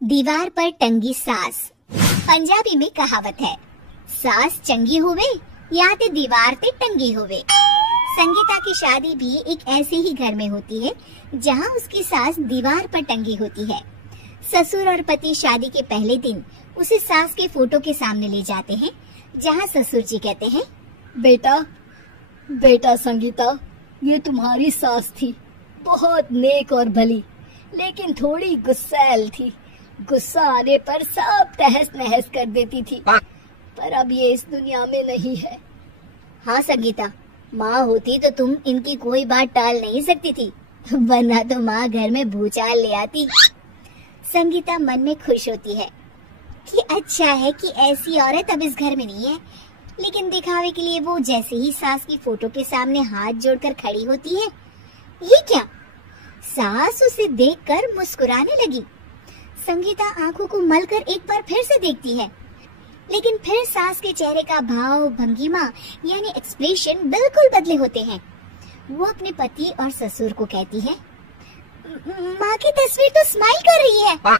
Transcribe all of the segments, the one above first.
दीवार पर टंगी सास। पंजाबी में कहावत है, सास चंगी होवे या ते दीवार ते टंगी होवे। संगीता की शादी भी एक ऐसे ही घर में होती है जहां उसकी सास दीवार पर टंगी होती है। ससुर और पति शादी के पहले दिन उसे सास के फोटो के सामने ले जाते हैं, जहां ससुर जी कहते हैं, बेटा बेटा संगीता, ये तुम्हारी सास थी, बहुत नेक और भली, लेकिन थोड़ी गुस्सैल थी। गुस्सा आने पर सब तहस नहस कर देती थी, पर अब ये इस दुनिया में नहीं है। हाँ संगीता, माँ होती तो तुम इनकी कोई बात टाल नहीं सकती थी, वरना तो माँ घर में भूचाल ले आती। संगीता मन में खुश होती है कि अच्छा है कि ऐसी औरत अब इस घर में नहीं है, लेकिन दिखावे के लिए वो जैसे ही सास की फोटो के सामने हाथ जोड़कर खड़ी होती है, ये क्या? सास उसे देखकर मुस्कुराने लगी। संगीता आंखों को मलकर एक बार फिर से देखती है, लेकिन फिर सास के चेहरे का भाव, भंगिमा यानी एक्सप्रेशन बिल्कुल बदले होते हैं। वो अपने पति और ससुर को कहती है, माँ की तस्वीर तो स्माइल कर रही है।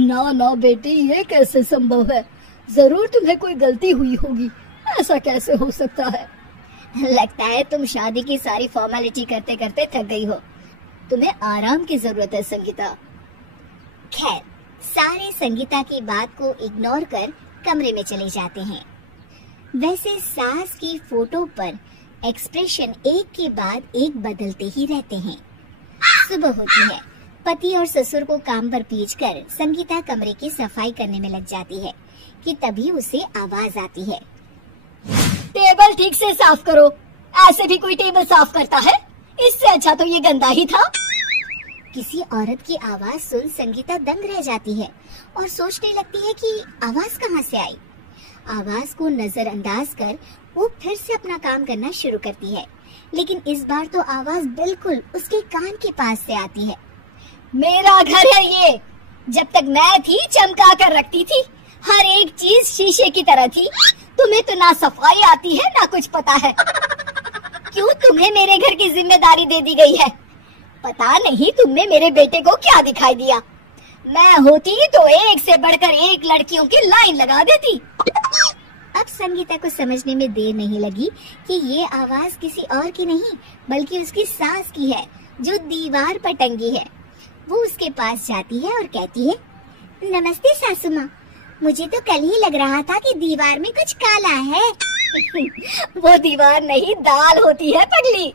ना ना बेटी, ये कैसे संभव है? जरूर तुम्हें कोई गलती हुई होगी, ऐसा कैसे हो सकता है? लगता है तुम शादी की सारी फॉर्मेलिटी करते करते थक गई हो, तुम्हें आराम की जरूरत है संगीता। खैर, सारे संगीता की बात को इग्नोर कर कमरे में चले जाते हैं। वैसे सास की फोटो पर एक्सप्रेशन एक के बाद एक बदलते ही रहते हैं। सुबह होती है, पति और ससुर को काम पर भेजकर संगीता कमरे की सफाई करने में लग जाती है कि तभी उसे आवाज आती है, टेबल ठीक से साफ करो। ऐसे भी कोई टेबल साफ करता है? इससे अच्छा तो ये गंदा ही था। किसी औरत की आवाज सुन संगीता दंग रह जाती है और सोचने लगती है कि आवाज कहाँ से आई। आवाज को नजरअंदाज कर वो फिर से अपना काम करना शुरू करती है, लेकिन इस बार तो आवाज बिल्कुल उसके कान के पास से आती है। मेरा घर है ये, जब तक मैं थी चमका कर रखती थी, हर एक चीज शीशे की तरह थी। तुम्हें तो ना सफाई आती है ना कुछ पता है। क्यों तुम्हें मेरे घर की जिम्मेदारी दे दी गई है? पता नहीं तुमने मेरे बेटे को क्या दिखाई दिया। मैं होती तो एक से बढ़कर एक लड़कियों की लाइन लगा देती। अब संगीता को समझने में देर नहीं लगी कि ये आवाज किसी और की नहीं बल्कि उसकी सास की है, जो दीवार पर टंगी है। वो उसके पास जाती है और कहती है, नमस्ते सासू माँ, मुझे तो कल ही लग रहा था कि दीवार में कुछ काला है। वो दीवार नहीं, दाल होती है पगली।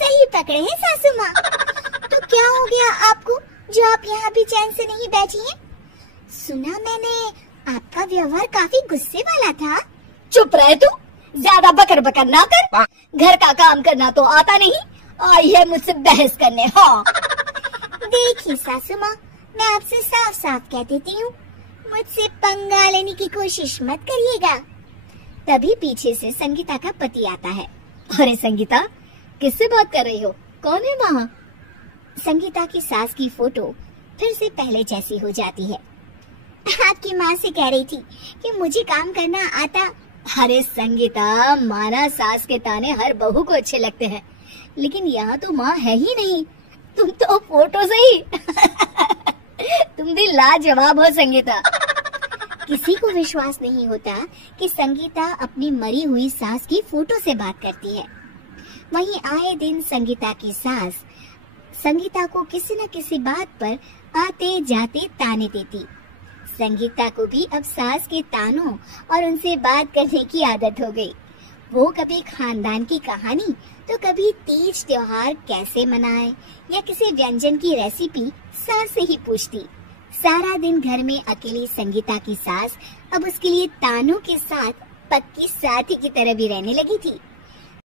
सही पकड़े हैं सासू माँ। तो क्या हो गया आपको जो आप यहाँ भी चैन से नहीं बैठी हैं? सुना मैंने आपका व्यवहार काफी गुस्से वाला था। चुप रहे तू, ज्यादा बकर बकर ना कर। घर का काम करना तो आता नहीं, आई है मुझसे बहस करने। हाँ देखिए सासू माँ, मैं आपसे साफ साफ कह देती हूँ, मुझसे पंगा लेने की कोशिश मत करिएगा। तभी पीछे से संगीता का पति आता है। अरे संगीता, किससे बात कर रही हो? कौन है वहाँ? संगीता की सास की फोटो फिर से पहले जैसी हो जाती है। आपकी माँ से कह रही थी कि मुझे काम करना आता। अरे संगीता, माना सास के ताने हर बहू को अच्छे लगते हैं, लेकिन यहाँ तो माँ है ही नहीं, तुम तो फोटो से ही। तुम भी लाजवाब हो संगीता। किसी को विश्वास नहीं होता कि संगीता अपनी मरी हुई सास की फोटो से बात करती है। वहीं आए दिन संगीता की सास संगीता को किसी न किसी बात पर आते जाते ताने देती। संगीता को भी अब सास के तानों और उनसे बात करने की आदत हो गई। वो कभी खानदान की कहानी तो कभी तीज त्योहार कैसे मनाए या किसी व्यंजन की रेसिपी सास से ही पूछती। सारा दिन घर में अकेली संगीता की सास अब उसके लिए तानों के साथ पक्की साथी की तरह भी रहने लगी थी।